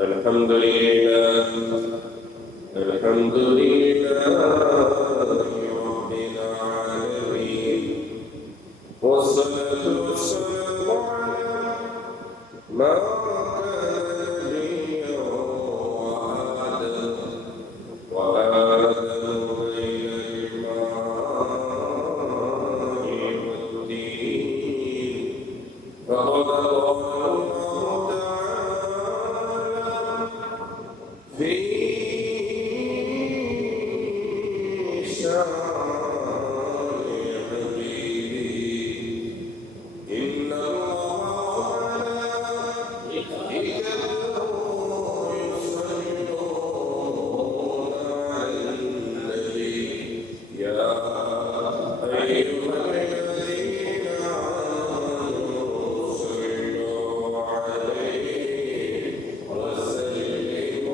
الحمد لله الحمد لله رب العالمين والصلاة والسلام على ما كان نبيا وآدم بين الماء والدين فقد قال الله تعالى في شان حبيبه إن الله وملائكته يصلون على النبي يا أيها الذين آمنوا صلوا عليه وسلموا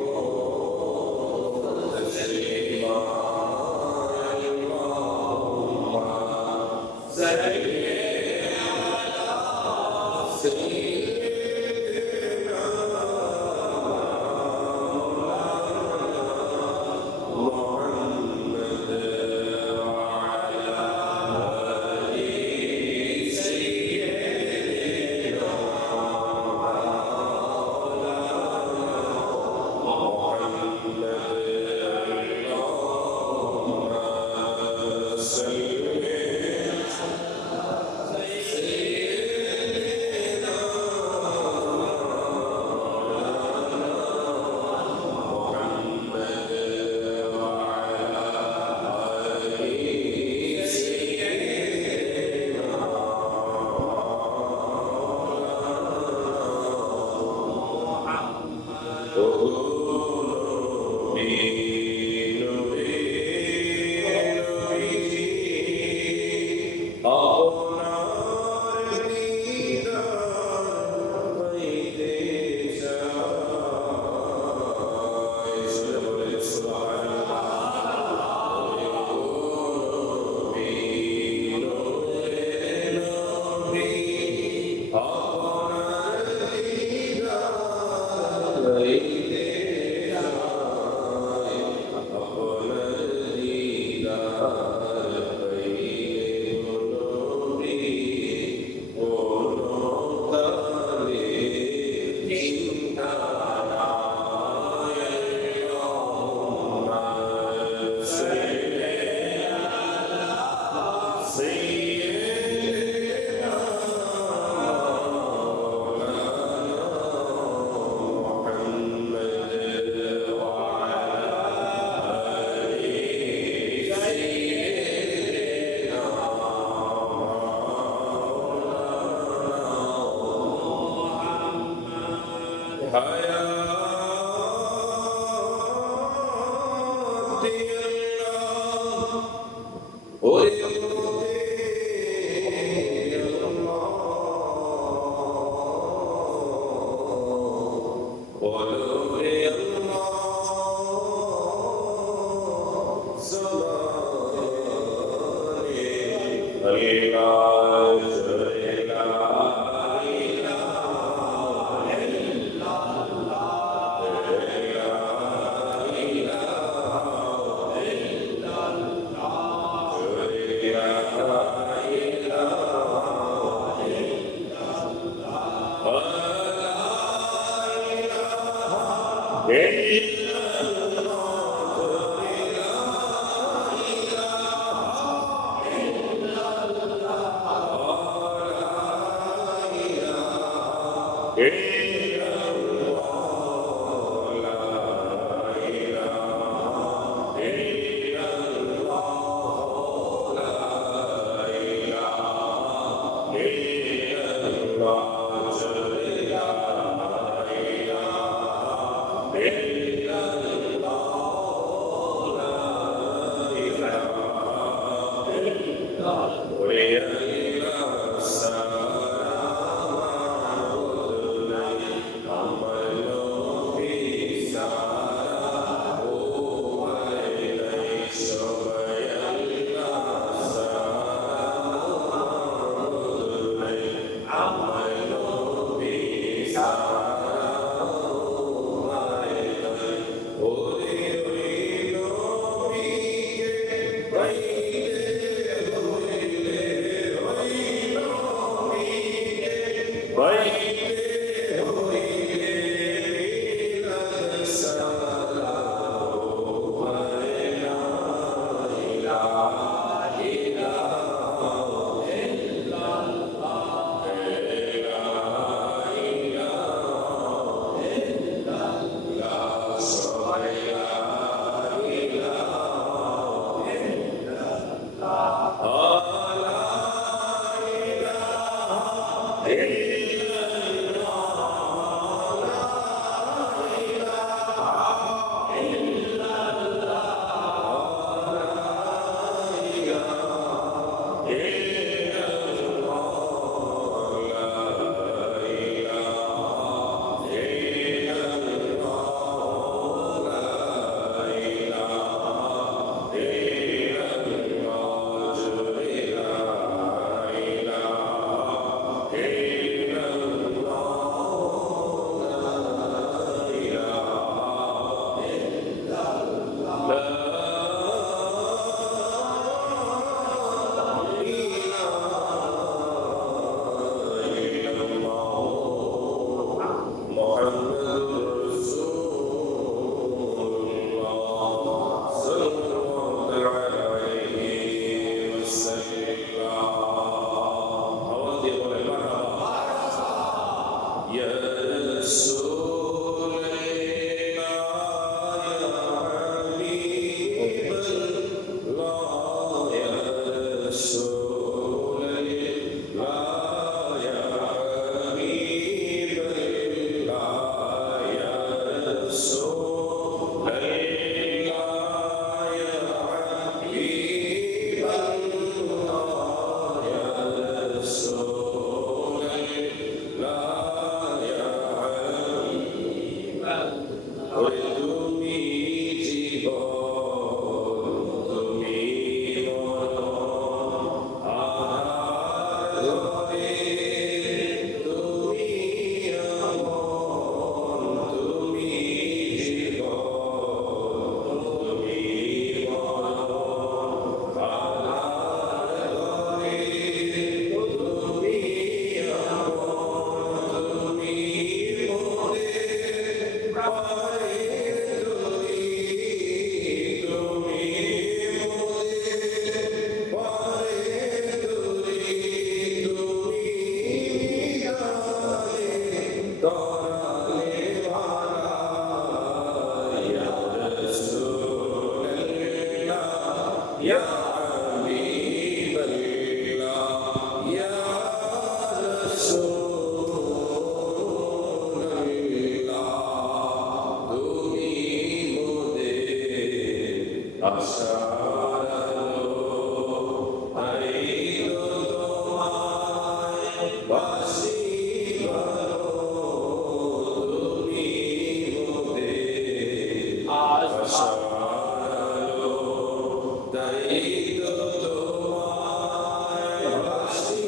تسليما اللهم صل على سيدنا محمد وعلى آل سيدنا محمد اللهم صل يا حبيب الله يا رسول الله তুমি মোদের আশার আলো তাই তো তোমায় বাসি ভালো তুমি মোদের আশার আলো তাই তো তোমায় বাসি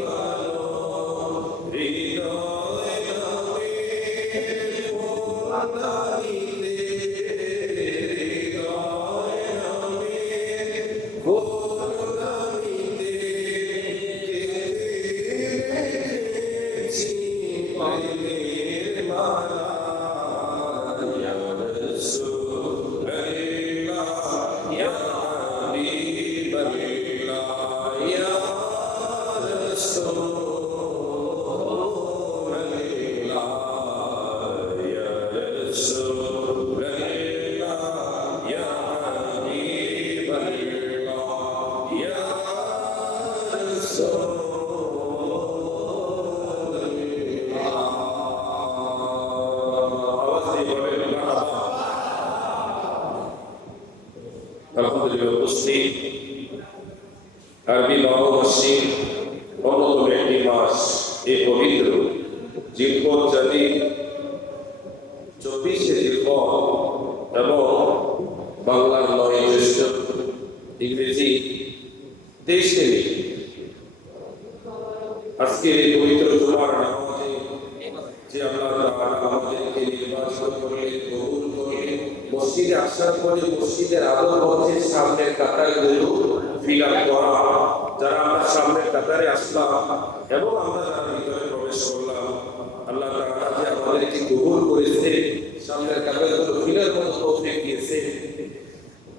ভালো হৃদয় নামে ফোনালিতে হৃদয় নামে ফোনালিতে কেঁদেছি পায়ের মালা ইয়া রাসূলুল্লাহ ইয়া হাবিবাল্লাহ ইয়া রাসূলুল্লাহ ইয়া রাসূলুল্লাহ ইয়া হাবিবাল্লাহ ইয়া আলহামদুলিল্লাহ উপস্থিত আরবি নববর্ষের অন্যতম একটি মাস এই পবিত্র জিলকদ জাতি 24শে জিলকদ এবং বাংলার 9 জ্যৈষ্ঠ ইংরেজি 23শে মে আজকের এই পবিত্র জুমার নামাজে যে আল্লাহ তাআলা আমাদেরকে নির্বাচন করলেন কবুল করলেন মসজিদে আসার পরে মসজিদের আলো মঞ্চের সামনের কাতারগুলো ফিল আপ করা যারা আমরা সামনের কাতারে আসলাম এবং আমরা যারা ভিতরে প্রবেশ করলাম আল্লাহ তাআলা যে আমাদেরকে কবুল করেছে সামনের কাতারগুলো ফিল আপ করার তৌফিক দিয়েছে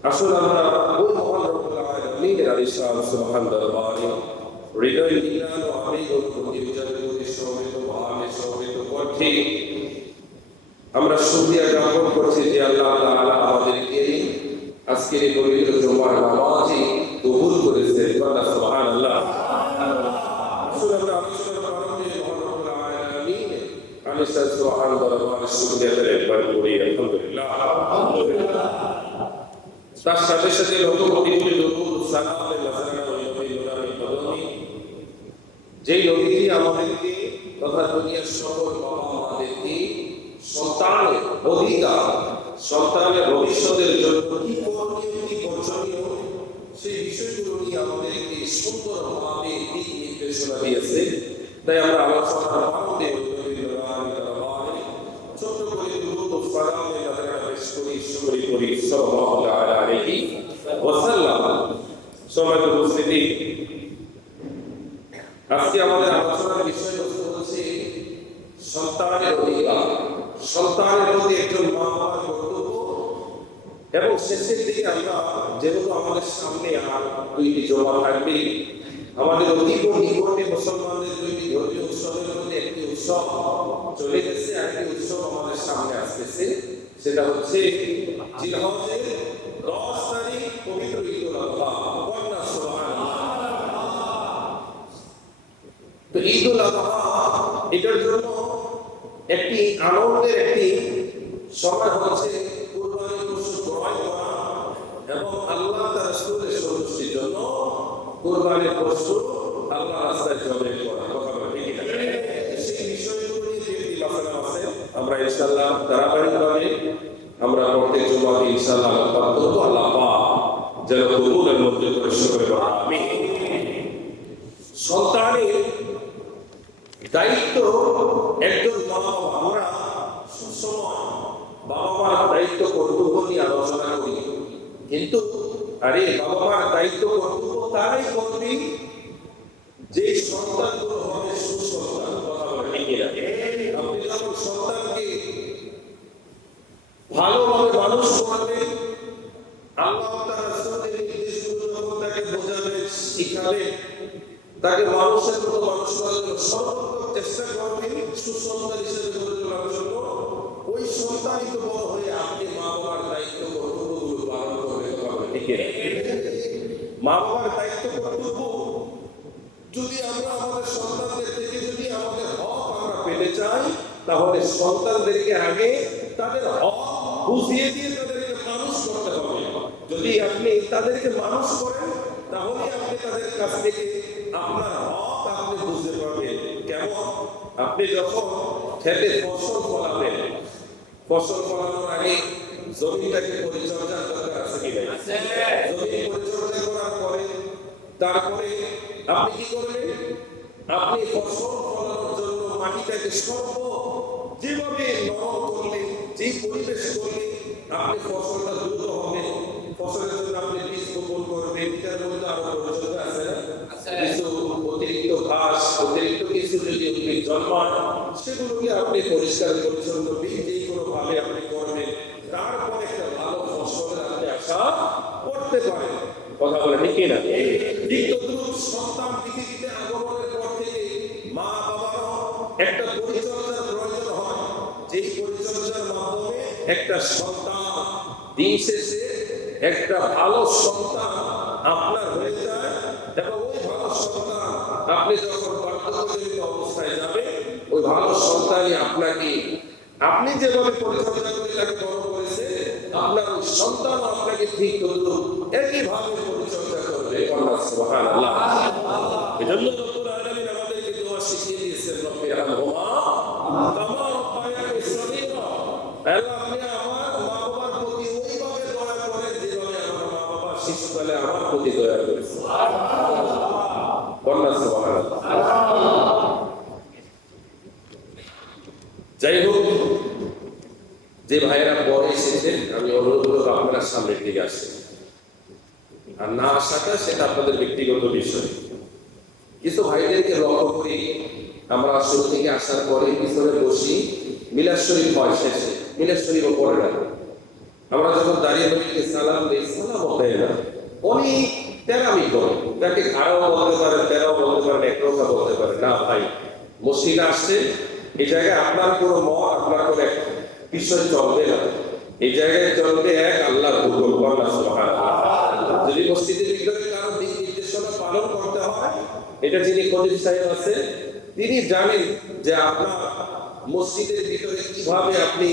আসলে আমরা ওই মহান রব্বুল আলামিনের আলিশান সুবহান দরবারে হৃদয় নিরান ও আবেগ অনুভূতি উজাড়ে সমবেত ভাবে সমবেত কণ্ঠে আমরা শুকরিয়া জ্ঞাপন করছি যে আল্লাহ তাআলা আমাদেরকে আজকের এই পবিত্র জুমার নামাজে কবুল করেছেন সুবহানাল্লাহ। আসলে আমরা আলোচনার প্রারম্ভে মহান রব্বুল আলামিনের আলিশান সুবহান দরবারে শুকরিয়া একবার করি আলহামদুলিল্লাহ। তার সাথে সাথে লক্ষ কোটি কোটি দরুদ সালাম লাজানা ওয়া নবী কদমি যেই নবীজি আমাদেরকে তথা দুনিয়ার সকল বাবা মাদেরকে সন্তানের অধিকার সন্তানের ভবিষ্যতের জন্য কি করণীয় কি বর্জনীয় সেই বিষয়গুলো নিয়ে আমাদেরকে সুন্দরভাবে দিক নির্দেশনা দিয়েছে। তাই আমরা আলোচনার প্রারম্ভে ছোট্ট করে দরুদ ও সালামে লাজানা পেশ করি শুকরি করি সাল্লাল্লাহু আলাইহি ওয়াসাল্লাম। সম্মানিত উপস্থিতি, আজকে আমাদের আলোচনার বিষয়বস্তু হচ্ছে সন্তানের অধিকার, সন্তানের প্রতি একজন মা বাবার কর্তব্য এবং শেষের দিকে আমরা যেহেতু আমাদের সামনে আর 2টি জমা থাকবে, আমাদের অতীত নিকটে মুসলমানদের 2টি ধর্মীয় উৎসবের মধ্যে একটি উৎসব চলে গেছে, আরেকটি উৎসব আমাদের সামনে আসতেছে, সেটা হচ্ছে জিলহজের 10 তারিখ পবিত্র ঈদুল আযহা। তো ঈদুল আযহা এটার জন্য একটি আনন্দের একটি সময় হচ্ছে কুরবানি পশু ক্রয় করা এবং আল্লাহ তার রাসূলের সন্তুষ্টির জন্য কুরবানির পশু আল্লাহ রাস্তায় জবাই করা। কথা বলে ঠিক আছে, সেই বিষয়গুলো নিয়ে যে আলোচনা আছে আমরা ইনশাআল্লাহ ধারাবাহিকভাবে আমরা প্রত্যেক জুমাতে ইনশাআল্লাহ আল্লাহ করব। আল্লাহ পাক যেন কবুলের মধ্যে প্রবেশ করে বলা আমিন। সন্তানের দায়িত্ব একজন মা বাবা, আমরা সবসময় বাবা মার দায়িত্ব কর্তব্য নিয়ে আলোচনা করি, কিন্তু আরে বাবা মার দায়িত্ব কর্তব্য তারাই করবে যে সন্তানগুলো হবে সুসন্তান। কথা বলে ঠিক আছে, আপনি যখন সন্তানকে ভালোভাবে মানুষ করবেন, আল্লাহ তাআলা রাসূলের নির্দেশগুলো যখন তাকে বোঝাবে শিখাবে, তাকে মানুষের মতো মানুষ করার জন্য সর্বোত্তম চেষ্টা করবেন সুসন্তান হিসেবে গড়ে তোলার জন্য। ওই সন্তানই তো বড় হয়ে আপনি মা বাবার দায়িত্ব কর্তব্যগুলো পালন করবেন। ঠিক আছে, মা বাবার দায়িত্ব কর্তব্য যদি আমরা আমাদের সন্তানদের থেকে যদি আমাদের হক আমরা পেতে চাই, তাহলে সন্তানদেরকে আগে তাদের হক বুঝিয়ে দিয়ে তাদেরকে মানুষ করতে হবে। যদি আপনি তাদেরকে মানুষ করেন, তাহলে আপনি তাদের কাছ থেকে আপনার হক আপনি বুঝতে পারবেন। কেমন? আপনি যখন খেতে ফসল ফলাবেন, ফসল ফলানোর আগে জমিটাকে পরিচর্যার দরকার আছে কি নাই? জমি পরিচর্যা করার পরে তারপরে আপনি কি করবেন? আপনি ফসল ফলানোর জন্য মাটিটাকে যেভাবে নরম করলে, যে পরিবেশ করলে আপনি ফসলটা দ্রুত হবে, ফসলের জন্য আপনি বীজ বপন করবেন, এটার মধ্যে আরো পরিচর্যা আছে না? কিছু অতিরিক্ত ঘাস, অতিরিক্ত কিছু যদি উদ্ভিদ জন্মায়, সেগুলোকে আপনি পরিষ্কার পরিচ্ছন্ন যে কোনো ভাবে আপনি করবেন, তারপরে একটা ভালো ফসলের আপনি আশা করতে পারেন। কথা বলে ঠিক কিনা? ঠিক তদ্রুপ সন্তান পৃথিবীতে আগমনের পর থেকে মা বাবারও একটা পরিচর্যার প্রয়োজন হয়, যেই পরিচর্যার মাধ্যমে একটা সন্তান দিন শেষে একটা ভালো সন্তান আপনার হয়ে যায়, এবং ওই ভালো সন্তান আপনি যখন বার্ধক্যজনিত অবস্থায় যাবে, ওই ভালো সন্তানই আপনাকে, আপনি যেভাবে পরিচর্যা করে তাকে বড় করেছে, আপনার ওই সন্তান আপনাকে ঠিক তদ্রুপ একইভাবে পরিচর্যা করবে। সুবহানাল্লাহ। এজন্য রব্বুল আলামিন আমাদেরকে দোয়া শিখিয়ে দিয়েছেন, রব্বিরহামহুমা কামা রাব্বায়ানি সগীরা। আল্লাহ, আপনি আমার মা বাবার প্রতি ওইভাবে দয়া করেন যেভাবে আমার মা বাবা শিশুকালে আমার প্রতি দয়া করেছে। সুবহানাল্লাহ। যাই হোক, যে ভাইয়েরা পরে এসেছেন, আমি অনুরোধ করব আপনারা সামনের দিকে আসেন, আর না আসাটা সেটা আপনাদের ব্যক্তিগত বিষয়। কিছু ভাইদেরকে লক্ষ্য করি, আমরা শুরু থেকে আসার পরে পিছনে বসি, মিলাদ শরীফ হয় শেষে, মিলাদ শরীফ পড়ে না। আমরা যখন দাঁড়িয়ে নবীকে সালাম দেই, সালাম দেয় না, অনেক তেরামি করে, তাকে খারাপ বলতে পারেন, তেরাও বলতে পারেন, একরোখা বলতে পারেন। না ভাই, মসজিদে আসছে, এই জায়গায় আপনার কোনো মত, আপনার কোনো বিষয় চলবে না। এই জায়গায় চলবে এক আল্লাহর হুকুম। সুবহানাল্লাহ। যদি মসজিদের ভিতরে কারো দিক নির্দেশনা পালন করতে হয়, এটা যিনি খতিব সাহেব আছেন তিনি জানেন যে আপনার মসজিদের ভিতরে কিভাবে আপনি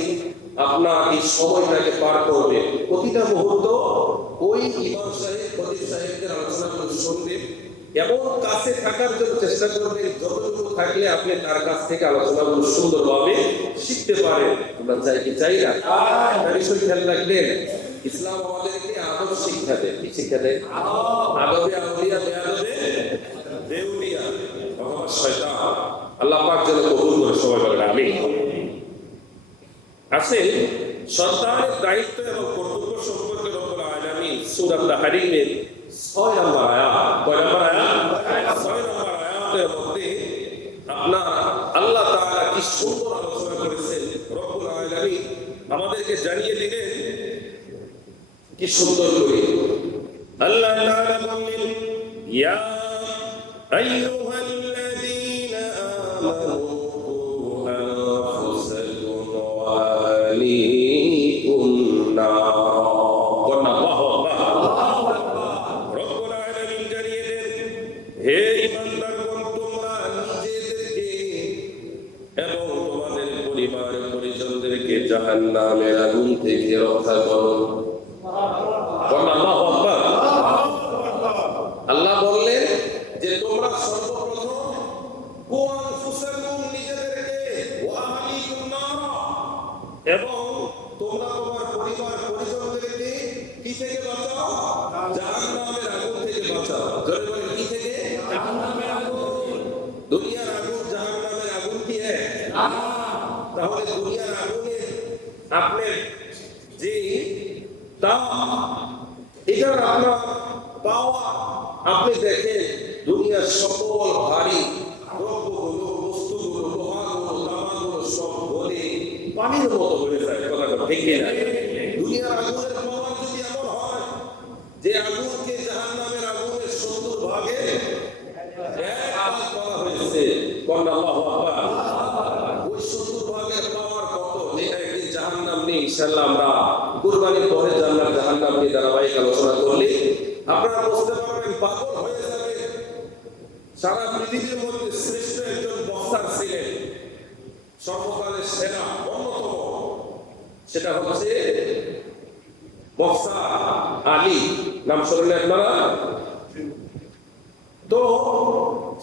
আপনার এই সময়টাকে পার করবেন। প্রতিটা মুহূর্ত ওই ইমাম সাহেব, খতিব সাহেবদের আলোচনাগুলো শুনবেন এবং কাছে থাকার জন্য চেষ্টা করবেন। যতটুকু থাকলে আপনি তার কাছ থেকে আলোচনাগুলো সুন্দরভাবে শিখতে পারেন। আমরা চাই কি চাই না? তার বিষয় খেয়াল রাখবেন, ইসলাম আমাদেরকে আদব শিক্ষা দেয়। কি শিক্ষা দেয়? আদবে আউলিয়া, বেয়াদবে দেউলিয়া, অথবা শয়তান। আল্লাহ পাক যেন কবুল করে, সবাই বলেন আমিন। আছে সন্তানের দায়িত্ব এবং কর্তব্য সম্পর্কে রব্বুল আলামিন সূরা তাহরীমের 6 নম্বর আয়াত, কয় নম্বর আয়াত? 6 নম্বর আয়াতের মধ্যে আপনার আল্লাহ তাআলা কি সুন্দর আলোচনা করেছেন। রব্বুল আলামিন আমাদেরকে জানিয়ে দিলেন কি সুন্দর করে। আল্লাহ তাআলা বললেন, ইয়া আইয়ুহাল্লাযীনা আমানু আনফুসাকুম ওয়া আহলিকুম নার। হে ঈমানদারগণ, তোমরা নিজেদেরকে এবং তোমাদের পরিবার পরিজনদেরকে জাহান্নামের আগুন থেকে রক্ষা করো। আল্লাহ বললেন যে তোমরা সর্বপ্রথম নিজেদেরকে এবং তোমরা তোমার পরিবার পরিজনদেরকে কি থেকে বাঁচাও? জাহান্নামের আগুন থেকে বাঁচাও। জোরে বলেন, কি থেকে? জাহান্নামের আগুন। দুনিয়ার আগুন জাহান্নামের আগুন কি এক? তাহলে দুনিয়ার আগুনে আপনার যে এটার আপনার পাওয়া, আপনি দেখেন দুনিয়ার সকল ভারী দ্রব্যগুলো, বস্তুগুলো, লোহাগুলো, তামাগুলো সব গলে পানির মতো হয়ে যায়। কথাটা ঠিক না? দুনিয়ার আগুনের পাওয়া যদি এমন হয় যে আগুনকে জাহান্নামের আগুনের 70 ভাগে এক ভাগ করা হয়েছে, আল্লাহু আকবার, ওই 70 ভাগের পাওয়ার কত, যেটা একদিন জাহান্নাম নেই। ইনশাআল্লাহ আমরা কুরবানির পরে জান্নাত জাহান্নাম নিয়ে ধারাবাহিক আলোচনা করলে আপনারা বুঝতে পারবেন পাগল হয়ে যাবে। সারা পৃথিবীর মধ্যে শ্রেষ্ঠ একজন বক্সার ছিলেন, সর্বকালের সেরা অন্যতম, সেটা হচ্ছে বক্সার আলী। নাম শুনলেন আপনারা? তো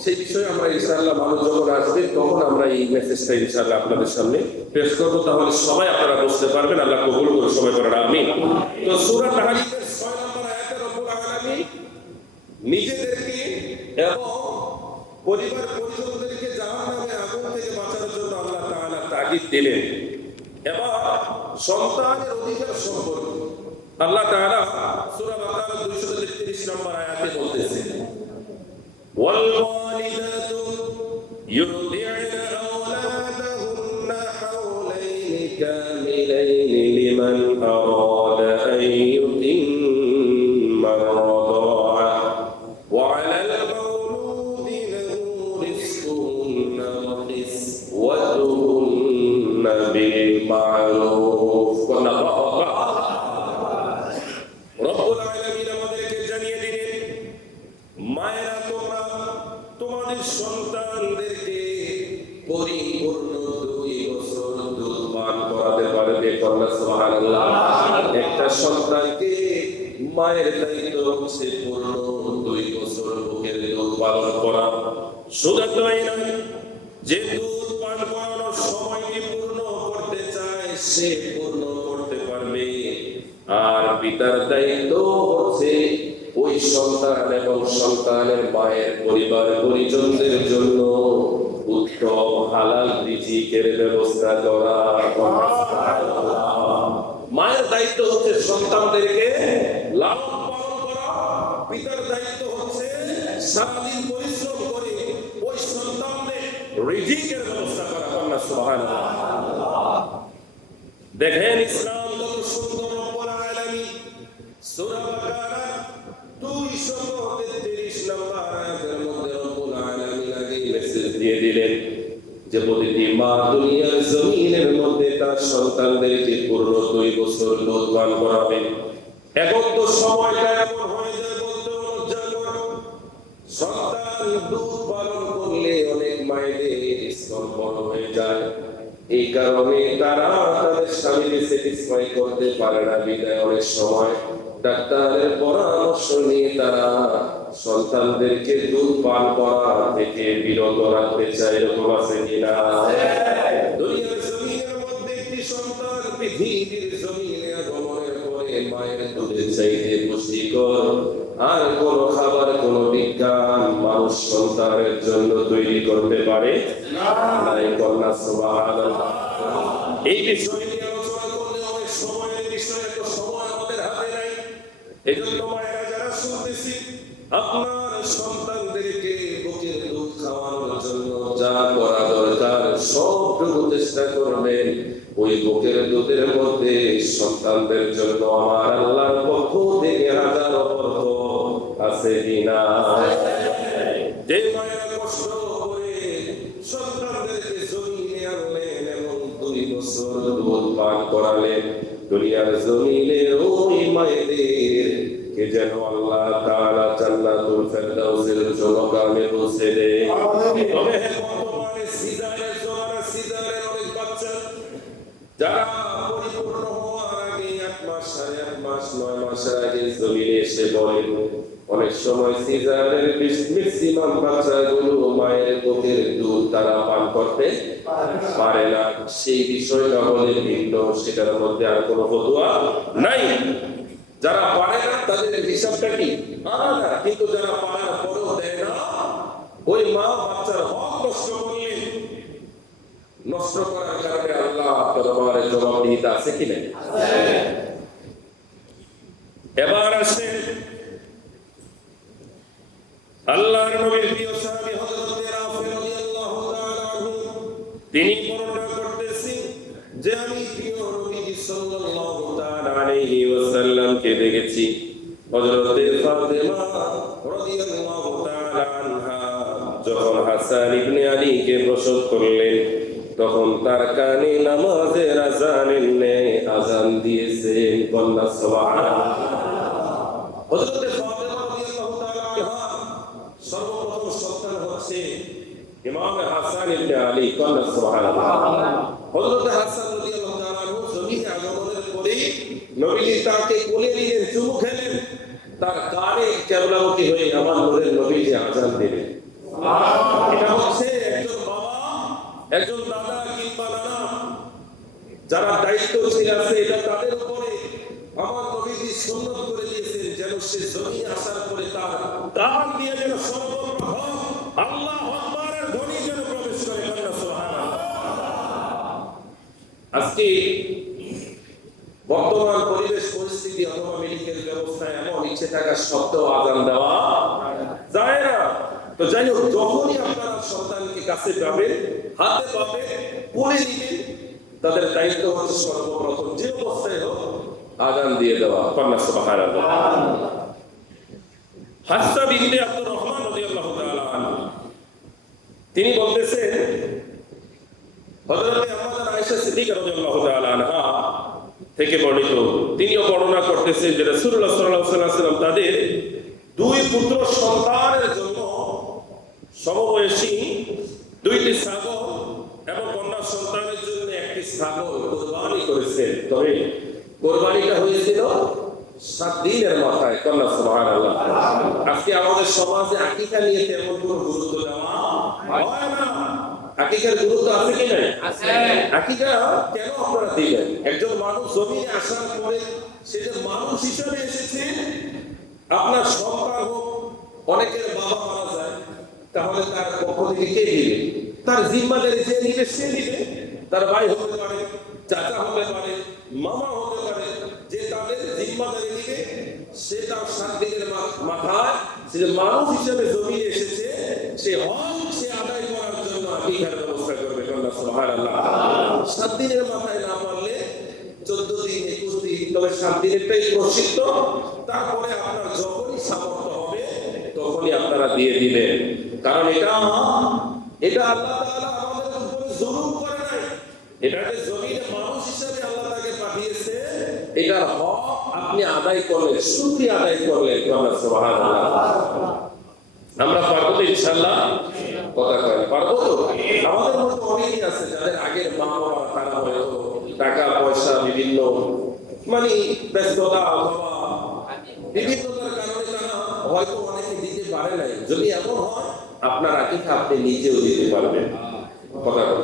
সেই বিষয়ে আমরা ইনশাআল্লাহ মানুষ যখন আসবে তখন আমরা এই মেসেজটা ইনশাআল্লাহ আপনাদের সামনে পেশ করবো, তাহলে সবাই আপনারা বুঝতে পারবেন। আল্লাহ কবুল করে সবাই করেন আমিন। তো সূরা তাহরিমের 6 নম্বর আয়াতে রব্বুল আলামিন নিজেদেরকে এবং পরিবার পরিজনদেরকে জাহান্নামের আগুন থেকে বাঁচানোর জন্য আল্লাহ তাআলা তাগিদ দিলেন। এবার সন্তানের অধিকার সম্পর্কে আল্লাহ তাআলা সূরা বাকারা 233 নম্বর আয়াতে বলতেছেন, والوالدات يرضعن أولادهن حولين كاملين لمن أراد أن يتم الرضاعة وعلى المولود له رزقهن وكسوتهن بالمعروف. রব্বুল আলামিন আমাদেরকে জানিয়ে দিলেন, মায়েরা তোমরা তোমাদের সন্তানদেরকে পরিপূর্ণ 2 বছর দুধ পান করাতে পারবে। সুবহানাল্লাহ। একটা সন্তানকে মায়ের দায়িত্ব হচ্ছে পূর্ণ 2 বছর বুকের দুধ পালন করা। শুধু তাই না, যে দুধ পান করানোর সময়কে পূর্ণ করতে চায় সে পূর্ণ করতে পারবে। আর পিতার দায়িত্ব হচ্ছে ওই সন্তান এবং সন্তানের মায়ের পরিবার পরিজনদের জন্য উত্তম হালাল রিজিকের ব্যবস্থা করা। মায়ের দায়িত্ব হচ্ছে সন্তানদেরকে লালন পালন করা, পিতার দায়িত্ব হচ্ছে সারাদিন পরিশ্রম করে ওই সন্তানদের রিজিকের ব্যবস্থা করা। সুবহানাল্লাহ। দেখেন ইসলাম কত সুন্দর। রব্বুল আলামিন সূরা বাকারা 233 নম্বর আয়াতের মধ্যে রব্বুল আলামিন আগে মেসেজ দিয়ে দিলেন যে প্রতিটি মা দুনিয়ার জমিনের মধ্যে তার সন্তানদেরকে পূর্ণ 2 বছর দুধ পান করাবে। এখন তো সময়টা এমন হয়ে যায়, বলতে লজ্জা করে, সন্তান দুধ পালন করলে অনেক মায়েদের স্তন বড় হয়ে যায়। এই কারণে তারা তাদের স্বামীকে স্যাটিসফাই করতে পারে না, বিদায় অনেক সময় ডাক্তারের পরামর্শ নিয়ে তারা সন্তানদেরকে দুধ পান করা থেকে বিরত রাখতে চায়। এরকম আছে কিনা? দুনিয়ার জমিনের মধ্যে একটি সন্তান পৃথিবীর জমিনে আগমনের পরে মায়ের দুধের চাইতে পুষ্টিকর আর কোন খাবার, কোন বিজ্ঞান মানুষ সন্তানের জন্য তৈরি করতে পারে না। কন্যা সুবহানাল্লাহ। এই বিষয়ে নিয়ে আলোচনা করলে অনেক সময়ের বিষয়ে তো সময় আমাদের হাতে নাই। এই জন্য মায়েরা যারা শুনতেছি, আপনার সন্তানদেরকে বুকের দুধ খাওয়ানোর জন্য যা করা দরকার সবটুকু চেষ্টা করবেন। ওই বুকের দুধের মধ্যে সন্তানদের জন্য আমার আল্লাহর পক্ষ থেকে হাজারো বরকত আছে কিনা? যে মায়েরা কষ্ট করে সন্তানদেরকে জমিনে আনলেন এবং 2 বছর দুধ পান করালেন, দুনিয়ার জমিনে ওই মায়েদের কে যেন আল্লাহ তাআলা জান্নাতুল ফেরদাউসের জনকামে পৌঁছে দেয়। তবে বর্তমানে সিজারের জমানা, সিজারের অনেক বাচ্চা যারা পরিপূর্ণ হওয়ার আগে 8 মাস, 8.5 মাস, 9 মাসের আগে জমিনে এসে বলেন, অনেক সময় সিজারের ম্যাক্সিমাম বাচ্চাগুলো মায়ের বুকের দুধ তারা পান করতে পারে না। সেই বিষয়টা বলে ভিন্ন, সেটার মধ্যে আর কোনো ফতোয়া নাই। যারা পারে না তাদের হিসাবটা কি আলাদা, কিন্তু যারা পারার পরেও দেয় না, ওই মা বাচ্চার হক নষ্ট করলেন, নষ্ট করার কারণে আল্লাহ দরবারে জবাবদিহিতা আছে কি না? এবার আসেন আল্লাহর নবীর প্রিয় সাহাবী হযরত রাফি রাদিয়াল্লাহু তাআলা আনহু, তিনি বর্ণনা করতেছেন যে আমি প্রিয় নবী সাল্লাল্লাহু তাআলা আলাইহি ওয়াসাল্লামকে দেখেছি। হযরত ফাতেমা রাদিয়াল্লাহু তাআলা আনহা যখন হাসান ইবনে আলীকে প্রসব করলেন, তখন তার কানে নামাজের আযানের ন্যায় আযান দিয়েছেন। কন্যা সুবহানাল্লাহ। হযরত ফাতেমা রাদিয়াল্লাহু তাআলা আনহা ইমাম হাসান ইবনে আলী সুবহানাল্লাহ। হযরত হাসান রাদিয়াল্লাহু তাআলা আনহু জমিনে আগমনের পরে নবীজি তাকে কোলে নিলেন, চুমু খেলেন, তার কানে কেবলামুখী হয়ে আমার নূরের নবীজি আযান দিলেন। এটা হচ্ছে একজন বাবা, একজন দাদা কিংবা নানা যারা দায়িত্বশীল আছে, এটা তাদের উপরে আমার নবীজি সুন্নাত করে দিয়েছেন যেন সে জমিনে আসার পরে তার কান দিয়ে যেন সর্বপ্রথম আল্লাহু আকবারের ধ্বনি যেন প্রবেশ করে। সুবহানাল্লাহ। আজকে বর্তমান পরিবেশ পরিস্থিতি অথবা মেডিকেল ব্যবস্থায় এমন ইচ্ছে থাকা সত্ত্বেও আযান দেওয়া যায় না। তো যাই হোক, যখনই আপনারা সন্তানকে কাছে পাবেন, হাতে পাবেন, কোলে নিবেন, তাদের দায়িত্ব হচ্ছে সর্বপ্রথম যে অবস্থায় হোক আযান দিয়ে দেওয়া। সুবহানাল্লাহ। হাফসা বিনতে আব্দুর রহমান রাদিয়াল্লাহু তাআলা আনহা তিনি বলতেছেন, হযরত আম্মা আয়েশা সিদ্দিকা রাদিয়াল্লাহু তাআলা আনহা থেকে বর্ণিত, তিনিও বর্ণনা করতেছেন যে রাসূলুল্লাহ সাল্লাল্লাহু আলাইহি ওয়াসাল্লাম তাদের দুই পুত্র সন্তানের জন্য সমবয়সী দুইটি ছাগল এবং কন্যা সন্তানের জন্য একটি ছাগল কুরবানি করেছেন। তবে কুরবানিটা হয়েছিল 7 দিনের মাথায়। সুবহানাল্লাহ। আজকে আমাদের সমাজে আকীকা নিয়ে তেমন কোনো গুরুত্ব দেওয়া হয় না। আকীকার গুরুত্ব আছে কি নাই? আছে। আকীকা কেন আপনারা দিবেন? একজন মানুষ জমিনে আসার পরে সে যে মানুষ হিসেবে এসেছে, আপনার সন্তান হোক, অনেকের বাবা মারা যায়, তাহলে তার পক্ষ থেকে কে দিবে? তার জিম্মাদারি যে নিবে সে নিবে। তার ভাই হতে পারে, চাচা হতে পারে, মামা হতে পারে, যে তাদের জিম্মাদারি নিবে সে তার 7 দিনের মাথায় সে মানুষ হিসেবে জমিয়ে এসেছে, সে হক সে আদায় করার জন্য আকীকার ব্যবস্থা করবে। সুবহানাল্লাহ। 7 দিনের মাথায় না পারলে 14 দিন, 21 দিন, তবে 7 দিনেরটাই প্রসিদ্ধ। তারপরে আপনার যখনই সামর্থ্য হবে তখনই আপনারা দিয়ে দিবেন। কারণ এটা আল্লাহ তাআলা আমাদের উপরে জুলুম করে নাই, এটাকে জমিনে মানুষ হিসেবে আল্লাহ তাকে পাঠিয়েছে। এটার হক আপনি আদায় করলেন, শুকরিয়া আদায় করলেন। সুবহানাল্লাহ। আমরা পারবো তো ইনশাআল্লাহ? কথা কয় পারবো তো? আমাদের মধ্যে অনেকেই আছে যাদের আগের মা বাবা তারা হয়তো টাকা পয়সা বিভিন্ন ব্যস্ততা অথবা বিভিন্নতার কারণে তারা হয়তো অনেকে দিতে পারে নাই। যদি এমন হয় আপনার আকীকা আপনি নিজেও দিতে পারবেন।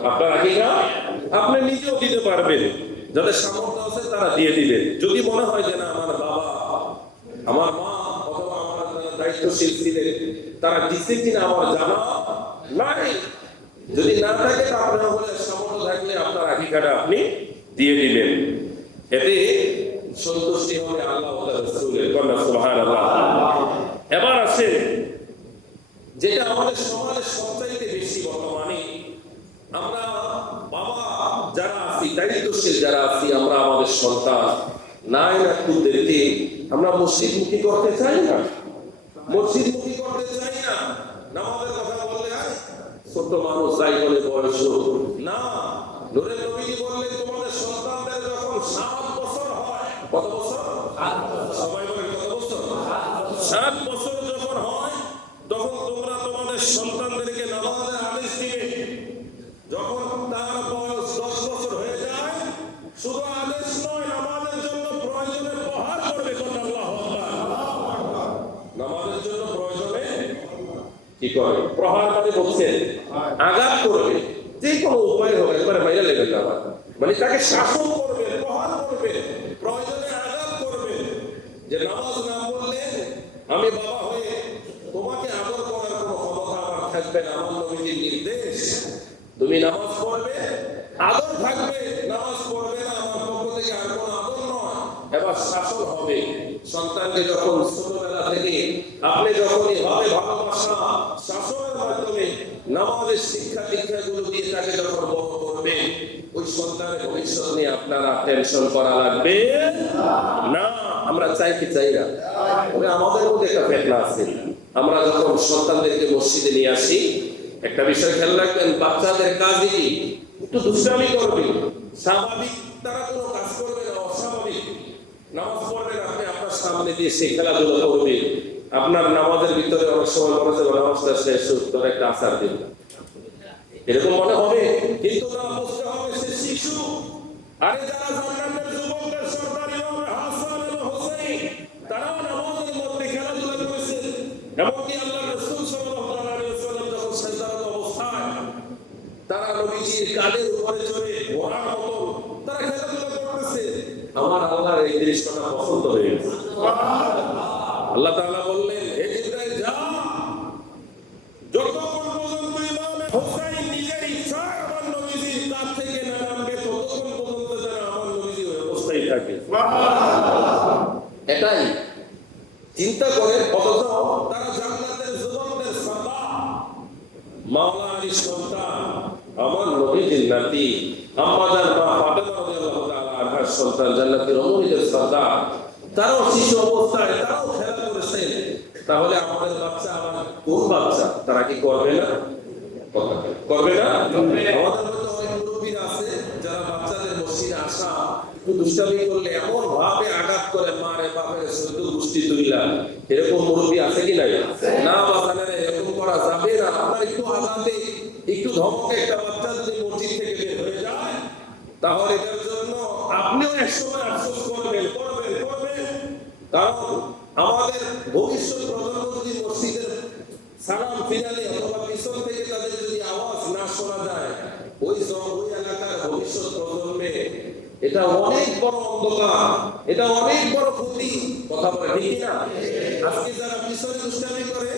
আপনার আকীকা আপনি নিজেও দিতে পারবেন। যাদের সামর্থ্য আছে তারা দিয়ে দিবেন। যদি মনে হয় যে না আমার বাবা, আমার মা অথবা আমার দায়িত্বশীল ছিলেন তারা দিচ্ছে কিনা আমার জানা নাই, যদি না থাকে তা আপনার বলে সামর্থ্য থাকলে আপনার আকীকাটা আপনি দিয়ে দিবেন। এতে সন্তুষ্টি হবে আল্লাহ ও তার রাসূলের। সুবহানাল্লাহ। এবার আছে যেটা আমাদের সমাজে সবচাইতে বেশি বর্তমানে, আমরা বাবা যারা আছি, দায়িত্বশীল যারা আছি, আমরা আমাদের সন্তান নাই না কুদেরকে আমরা মসজিদমুখী করতে চাই না, মসজিদমুখী করতে চাই না। নামাজের কথা বললে ছোট মানুষ যাই বলে বয়স না, নূরের নবীজি বললেন তোমাদের সন্তানদের যখন 7 বছর হয়, কত বছর? সবাই বলেন কত বছর? 7 বছর যখন হয় তখন তোমরা তোমাদের সন্তানদেরকে নামাজের আদেশ দিবে। যখন তার বয়স 10 বছর হয়ে যায়, শুধু আদেশ নয়, নামাজের জন্য প্রয়োজনে প্রহার করবে। আল্লাহু আকবার। নামাজের জন্য প্রয়োজনে কি করে? প্রহার বলছেন আঘাত করবে, যে কোনো উপায় হবে, একবারে বাইরে লেগে যাওয়া, তাকে শাসন করবে, প্রহার করবে, প্রয়োজনে আঘাত করবে। যে নামাজ না পড়লে আমি বাবা হয়ে তোমাকে আদর করার কোনো ক্ষমতা আমার থাকবে না। আমার নবীজির নির্দেশ, তুমি নামাজ পড়বে, আদর থাকবে, নামাজ পড়বে না, আমার পক্ষ থেকে আর কোনো আদর নয়। এবার শাসন হবে। সন্তানকে যখন ছোটবেলা থেকে আপনি যখনই হবে ভালোবাসা শাসনের মাধ্যমে নামাজের শিক্ষা দীক্ষাগুলো দিয়ে তাকে যখন বড় করবে, ওই সন্তানের ভবিষ্যৎ নিয়ে আপনারা টেনশন করা লাগবে না। আমরা চাই কি চাই না? তবে আমাদের মধ্যে একটা ফেতনা আছে। আমরা যখন সন্তানদেরকে মসজিদে নিয়ে আসি, একটা বিষয় খেয়াল রাখবেন, বাচ্চাদের কাজই কি? একটু দুষ্টামি করবে, স্বাভাবিক তারা কোনো কাজ করবে না, অস্বাভাবিক। নামাজ পড়বেন আপনি, আপনার সামনে দিয়ে সে খেলাধুলা করবে। আপনার নামাজের ভিতরে অনেক সময় মনে হচ্ছে নামাজটা শেষ, তোর একটা আচার দিন, এরকম মনে হবে, কিন্তু না, বুঝতে হবে সে শিশু। আরে যারা জান্নাতের যুবকদের সর্দার ইমাম হাসান এবং হুসাইন, তারাও নামাজের মধ্যে খেলাধুলা করেছে। এমনকি আল্লাহ রাসূল সাল্লাল্লাহু আলাইহি ওয়াসাল্লাম যখন সিজদারত অবস্থায় তারা নবীজির কাঁধের উপরে চড়ে ঘোড়ার মতো তারা খেলাধুলা করতেছে। আমার আল্লাহর এই দৃশ্যটা পছন্দ হয়ে গেছে। আল্লাহ তাআলা বললেন, হে জিবরাইল যা, যতক্ষণ পর্যন্ত ইমাম হুসাইন নিজের ইচ্ছায় আমার নবীজির কাছ থেকে না নামবে, ততক্ষণ পর্যন্ত যেন আমার নবীজি ওই অবস্থায় থাকে। এটাই চিন্তা করে, অথচ তারা জান্নাতের যুবকদের সর্দার, মাওলা আলীর সন্তান, আমার নবীজির নাতি আম্মাজান মা ফাতেমা রাদিয়াল্লাহু তাআলা আনহার সন্তান, জান্নাতের রমণীদের সর্দার, তারাও শিশু অবস্থায় তারাও খেলা করেছেন। তাহলে আমাদের বাচ্চা আমার কোন বাচ্চা, তারা কি করবে না? করবে না? আমাদের মধ্যে অনেক মুরব্বীরা আছে যারা বাচ্চাদের মসজিদে আসা একটু দুষ্টামি করলে এমন ভাবে আঘাত করে, মারে বাপের সৈন্য গোষ্ঠী তুলিলা, এরকম মুরব্বী আছে কি নাই? না বাচ্চাদের এরকম করা যাবে না। আপনার একটু আঘাতে, একটু ধমকে একটা বাচ্চা যদি মসজিদ থেকে বের হয়ে যায়, তাহলে এটার জন্য আপনিও একসময় আফসোস করবেন। কারণ আমাদের ভবিষ্যৎ প্রজন্ম যদি মসজিদের সালাম ফিরালে অথবা পিছন থেকে তাদের যদি আওয়াজ না শোনা যায়, ওই এলাকার ভবিষ্যৎ প্রজন্মে এটা অনেক বড় অন্ধকার, এটা অনেক বড় ক্ষতি। কথা বলে ঠিক না? আজকে যারা পিছনে দুষ্টামি করে,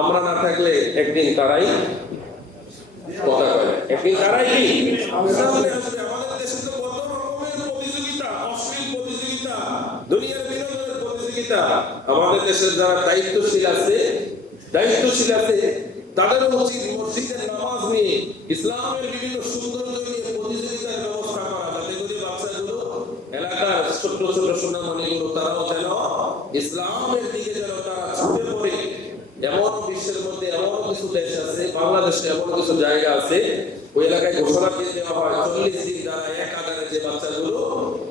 আমরা না থাকলে একদিন তারাই কথা বলে, একদিন তারাই কি আমাদের দেশে তো কত রকমের প্রতিযোগিতা, অশ্লীল প্রতিযোগিতা, দুনিয়ার বিনোদনের প্রতিযোগিতা। আমাদের দেশের যারা দায়িত্বশীল আছে তাদের উচিত মসজিদের নামাজ নিয়ে, ইসলামের বিভিন্ন সৌন্দর্য নিয়ে প্রতিযোগিতার ব্যবস্থা করা, যাতে করে বাচ্চাগুলো, এলাকার ছোট ছোট সোনামণিগুলো তারাও যেন ইসলামের দিকে যেন তারা ছুটে পড়ে। এমন বিশ্বের মধ্যে এমন কিছু দেশ আছে, বাংলাদেশে এমন কিছু জায়গা আছে, ওই এলাকায় ঘোষণা দিয়ে দেওয়া হয় 40 দিন দ্বারা এক কাতারে যে বাচ্চাগুলো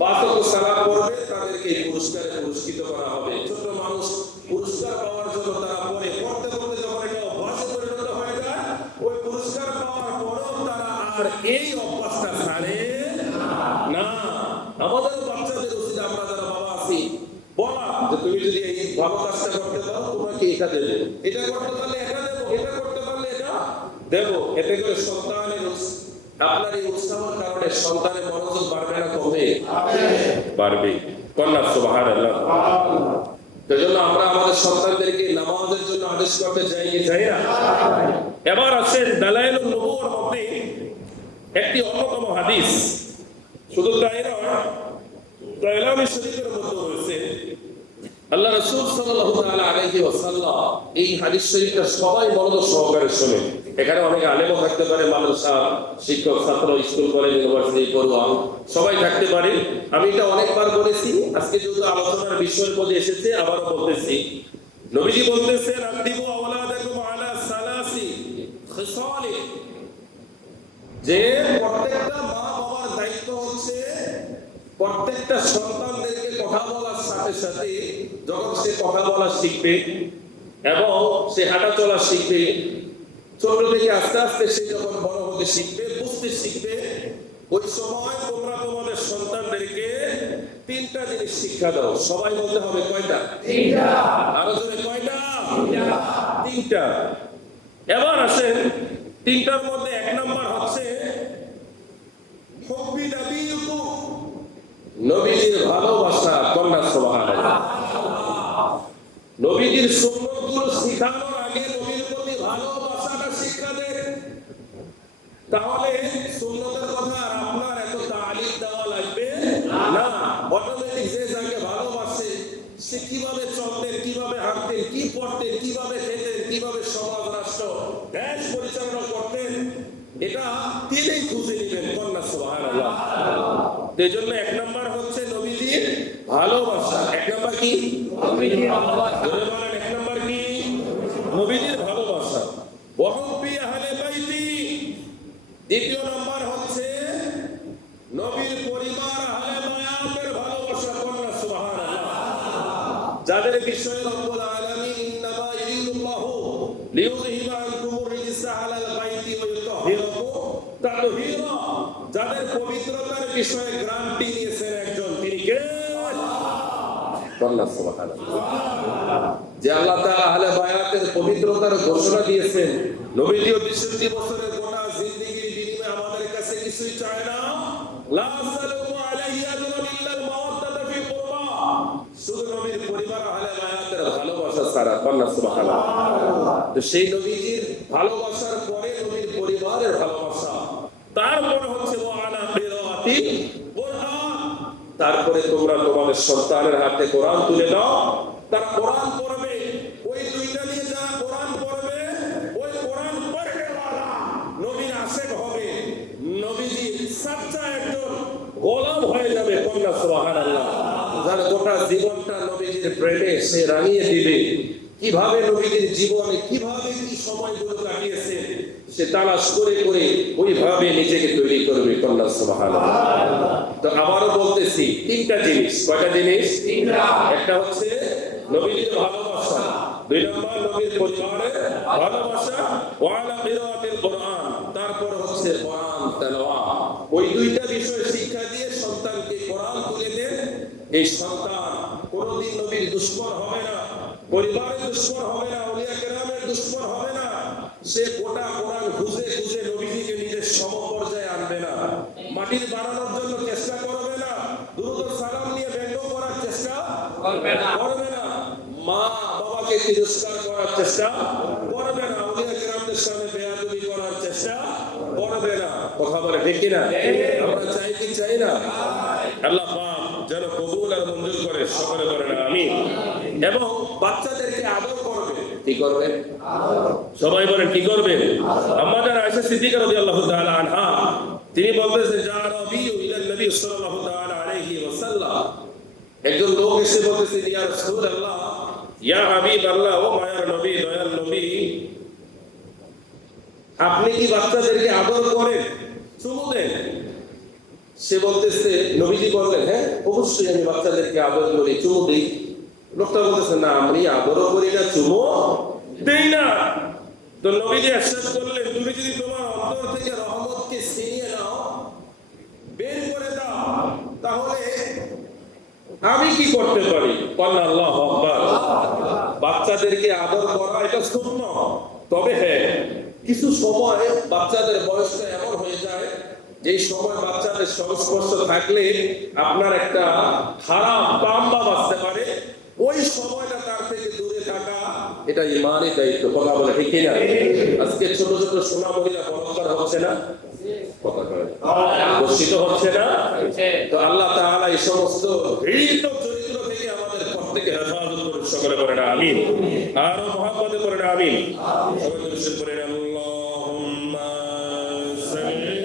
5 ওয়াক্ত সালাত পড়বে তাদেরকে পুরস্কারে পুরস্কৃত করা হবে। ছোট মানুষ পুরস্কার পাওয়ার জন্য তারা পড়তে যখন একটা অভ্যাসে পরিণত হয়ে যায়, ওই পুরস্কার পাওয়ার পরেও তারা আর এই অভ্যাসটা ছাড়ে না। আমাদের বাচ্চাদের উচিত, আমরা যারা বাবা আছি, বলা যে তুমি যদি এই ভালো কাজটা করতে পারো তোমাকে এটা দেবো, এটা করতে পারলে এটা দেবো, এটা করতে পারলে এটা দেবো। এতে করে সন্তানের আপনার এই উৎসাহের কারণে সন্তানের মনোযোগ বাড়বে না কমবে? বাড়বে। কন্যা সুবহানাল্লাহ। সেজন্য আমরা আমাদের সন্তানদেরকে নামাজের জন্য আদেশ করতে চাই কি চাই না? এবার আসেন দালাইলুন নবুওয়ার মধ্যে একটি অন্যতম হাদিস, শুধু তাই নয়, তাইলামি শরীফের মধ্যে রয়েছে আল্লাহ রাসূল সাল্লাল্লাহু তাআলা আলাইহি ওয়াসাল্লাম এই হাদিস শরীফটা সবাই মনোযোগ সহকারে শুনে। এখানে অনেক আলেমও থাকতে পারে, মাদ্রাসা শিক্ষক, ছাত্র, স্কুল, কলেজ, ইউনিভার্সিটি পড়ুয়া সবাই থাকতে পারে। আমি এটা অনেকবার বলেছি, আজকে যেহেতু আলোচনার বিষয়ের মধ্যে এসেছে আবারও বলতেছি। নবীজি বলতেছেন, আদিবু আওলাদাকুম আলা সালাসি খিসালি, যে প্রত্যেকটা মা বাবার দায়িত্ব হচ্ছে প্রত্যেকটা সন্তানদেরকে কথা বলার সাথে সাথে যখন সে কথা বলা শিখবে এবং সে হাঁটা চলা শিখবে, ছোট থেকে আস্তে আস্তে সে যখন বড় হতে শিখবে, বুঝতে শিখবে, ওই সময় তোমরা তোমাদের সন্তানদেরকে 3টা জিনিস শিক্ষা দাও। সবাই বলতে হবে কয়টা? 3টা। আরো জোরে কয়টা? 3টা। এবার আসেন 3টার মধ্যে 1 নাম্বার হচ্ছে হুব্বি নবিয়্যিকুম, নবীজির ভালোবাসা। কন্যা সুবহানাল্লাহ। নবীজির সুন্নতগুলো শিখানোর আগে নবীর প্রতি ভালোবাসাটা শিক্ষা দেন, তাহলে সুন্নতের কথা আর আপনার এত তালিম দেওয়া লাগবে না। অটোমেটিক যে যাকে ভালোবাসে সে কিভাবে চলতেন, কিভাবে হাঁটতেন, কি পড়তেন, কিভাবে খেতেন, কিভাবে সমাজ, রাষ্ট্র, দেশ পরিচালনা করতেন, এটা তিনি খুঁজে নেবেন। কন্যা সুবহানাল্লাহ। এই জন্য 1 নাম্বার হচ্ছে নবীজির ভালোবাসা। 1 নাম্বার কি? নবীজির ভালোবাসা। 1 নাম্বার কি? নবীজির ভালোবাসা। ওয়া হুব্বি আহলে বাইতি। 2 নাম্বার হচ্ছে নবীর পরিবার, আহলে বায়াতের ভালোবাসা। কন্যা সুবহানাল্লাহ। যাদের বিষয়ে রব্বুল আলামিন ইন্নামা ইউরিদুল্লাহু লিইউযহিবা আনকুমুর রিজসা আলাল বাইতি ওয়া ইউতাহহিরাকুম তাতহীরা, যাদের পবিত্রতার বিষয়ে গ্যারান্টি নিয়েছেন একজন, তিনি কে? আল্লাহ সুবহানাল্লাহ। যে আল্লাহ তাআলা আহলে বায়াতের পবিত্রতার ঘোষণা দিয়েছেন, নবীজি 63 বছরের গোটা জিন্দেগির বিনিময়ে আমাদের কাছে কিছুই চায় না। লা আসালুকু আলাইহি আজরান ইল্লা আল মাওয়াদ্দাতা ফি কুরবা, শুধু নবীর পরিবার আহলে বায়াতের ভালোবাসা ছাড়া। আল্লাহ সুবহানাল্লাহ। তো সেই নবীজির ভালোবাসার পরে নবীর পরিবারের ভালোবাসা, তারপর হচ্ছে ওয়া আলা কিরাআতিল কুরআন, তারপরে তোমরা তোমাদের সন্তানের হাতে কোরআন তুলে দাও, তারা কোরআন পড়বে। ওই দুইটা নিয়ে যারা কোরআন পড়বে, ওই কোরআন পড়নেওয়ালা নবীর আশিক হবে, নবীজির সচ্চা একজন গোলাম হয়ে যাবে। কন্যা সুবহানাল্লাহ। যার গোটা জীবনটা নবীজির প্রেমে সে রাঙিয়ে দিবে। কিভাবে নবীজির জীবনে কিভাবে কি সময়গুলো কাটিয়েছে সে তালাশ করে করে ওইভাবে নিজেকে তৈরি করবে। কন্যা সুবহানাল্লাহ। তো আবারও বলতেছি, তিনটা জিনিস। কয়টা জিনিস? তিনটা। একটা হচ্ছে নবীজির ভালোবাসা, দুই নম্বর নবীর পরিবারের ভালোবাসা, ওয়া আলা কিরাআতিল কুরআন, তারপর হচ্ছে কোরআন তেলাওয়াত। ওই দুইটা বিষয় শিক্ষা দিয়ে সন্তানকে কোরআন তুলে দেন। এই সন্তান কোনদিন নবীর দুশমন হবে না, পরিবারের দুশমন হবে না, আউলিয়া কেরামের দুশমন হবে না। সে গোটা কোরআন খুঁজে খুঁজে নবীজিকে নিজের সমপর্যায়ে আনবে না, মাটির বানানোর জন্য চেষ্টা করবে না, দুরূদ সালাম নিয়ে ব্যঙ্গ করার চেষ্টা করবে না, মা বাবাকে তিরস্কার করার চেষ্টা করবে না, আউলিয়া কেরামদের সামনে বেয়াদবি করার চেষ্টা করবে না। কথা বলে ঠিক কিনা? আমরা চাই কি চাই না? আল্লাহ পাক যেন কবুল আর মঞ্জুর করে, সকলে বলেন আমিন। এবং বাচ্চাদেরকে আদর করবে। কি করবে? সবাই বলেন কি করবে? আম্মা জান আয়েশা সিদ্দিকা রাদিয়াল্লাহু তাআলা আনহা তিনি বলতেছেন, যা নবিয়্যু ইলা নবী সাল্লাল্লাহু তাআলা আলাইহি ওয়াসাল্লাম, একজন লোক এসে বলতেছে, ইয়া রাসূলুল্লাহ, ইয়া হাবিবাল্লাহ, ও মায়ার নবী, দয়াল নবী, আপনি কি বাচ্চাদেরকে আদর করেন, চুমু দেন? সে বলতেছে, নবীজি বললেন, হ্যাঁ অবশ্যই আমি বাচ্চাদেরকে আদর করি, চুমু দিই। লোকটা বলতেছে, না আমি আদরও করি না, চুমু দেই না। তো নবীজি ইরশাদ করলেন, তুমি যদি তোমার অন্তর থেকে রহমতকে ছিনিয়ে নাও, বের করে দাও, তাহলে আমি কি করতে পারি? আল্লাহু আকবার। বাচ্চাদেরকে আদর করা এটা সুন্নাহ। তবে হ্যাঁ, কিছু সময় বাচ্চাদের বয়সটা এমন হয়ে যায় যেই সময় বাচ্চাদের সংস্পর্শ থাকলে আপনার একটা খারাপ পাম্বা বাঁচতে পারে। ওই সময়টা তার থেকে দূরে থাকা এটা ইমানের দায়িত্ব। কথা বলে ঠিক কিনা? আজকে ছোট ছোট সোনা মহিলা বলৎকার হচ্ছে না, কথা বলে বর্ষিত হচ্ছে না। তো আল্লাহ তাআলা এই সমস্ত ঘৃণিত চরিত্র থেকে আমাদের প্রত্যেককে হেফাজত করুন। সকলে বলেন আমিন। আরো মহব্বতে বলেন আমিন। সবাই দরুদ পড়েন, আল্লাহুম্মা সাল্লি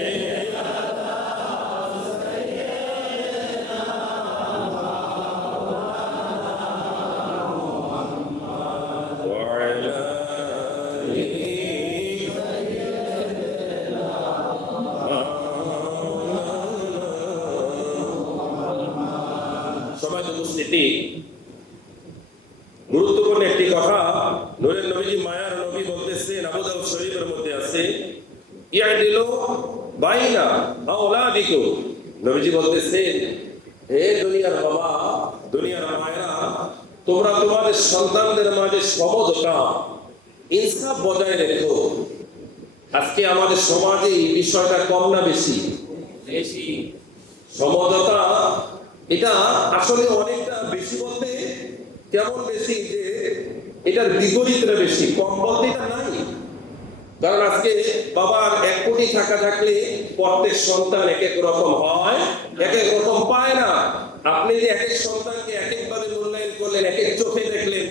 গুরুত্বপূর্ণ একটি কথা নূরের নবীজি মায়ার নবী বলতেছেন, আবু দাউদ শরীফের মধ্যে আছে, ইয়াদিলু বাইনা আওলাদিকুম। নবীজি বলতেছেন, হে দুনিয়ার বাবা, দুনিয়ার মায়েরা, তোমরা তোমাদের সন্তানদের মাঝে সমঝোতা ইনসাফ বজায় রেখো। আজকে আমাদের সমাজে এই বিষয়টা কম না বেশি? বেশি। সমঝোতা এটা আসলে অনেকটা বেশি, বলতে কেমন বেশি যে এটার বিপরীতটা বেশি, কম বলতে এটা নাই। কারণ আজকে বাবার 1 কোটি টাকা থাকলে প্রত্যেক সন্তান এক এক রকম হয়, এক এক রকম পায় না। আপনি যে এক এক সন্তানকে এক এক ভাবে মূল্যায়ন করলেন, এক এক চোখে দেখলেন,